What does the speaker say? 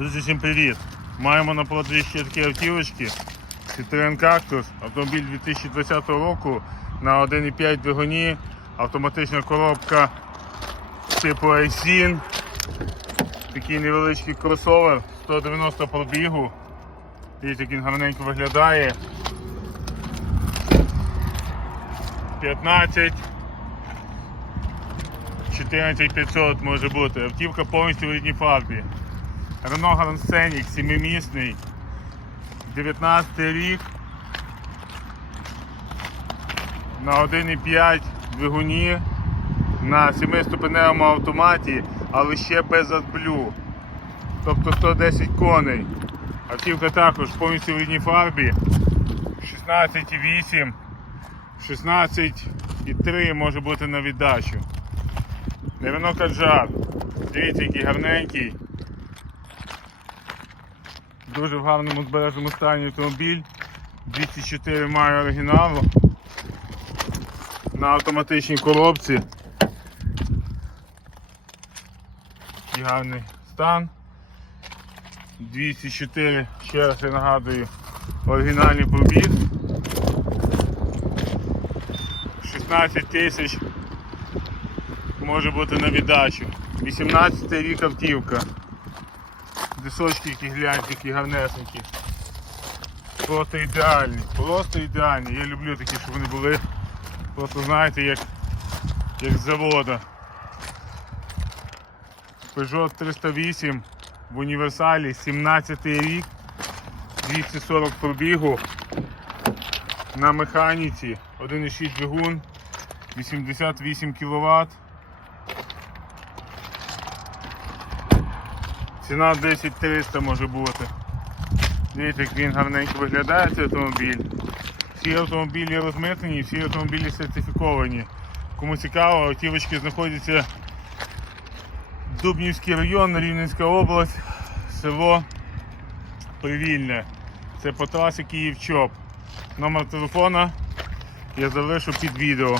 Друзі, всім привіт! Маємо на продажі ще такі автівочки. Citroen Cactus, автомобіль 2020 року на 1,5 двигуні, автоматична коробка типу Aisin. Такий невеличкий кросовер, 190 пробігу. Дивіться, як він гарненько виглядає. 15 14500 може бути. Автівка повністю в рідній фарбі. Renault Grand Scenic 7-місний. 19 рік. На 1,5 двигуні. На 7-ступеневому автоматі, але ще без AdBlue. Тобто 110 коней. Автівка також повністю в рідній фарбі. 16,8. 16,3 може бути на віддачу. Рено Каджар. Дивіться, який гарненький. Дуже в гарному збережному стані автомобіль. 204 має оригіналу. На автоматичній коробці. Такий гарний стан. 204, ще раз я нагадую, оригінальний пробіг. 16 тисяч може бути на віддачу. 18 рік автівка. Дисочки які гляньте, які гарнесенькі. Просто ідеальні, просто ідеальні. Я люблю такі, щоб вони були. Просто знаєте, як, як з завода. Peugeot 308 в універсалі, 17 рік, 240 пробігу. На механіці 1,6 двигун, 88 кВт. Ціна 10 300 може бути. Дивіться, як він гарненько виглядає цей автомобіль. Всі автомобілі розмитнені, всі автомобілі сертифіковані. Кому цікаво, автівочки знаходяться Дубнівський район, Рівненська область, село Привільне. Це по трасі Київ-Чоп. Номер телефона я залишу під відео.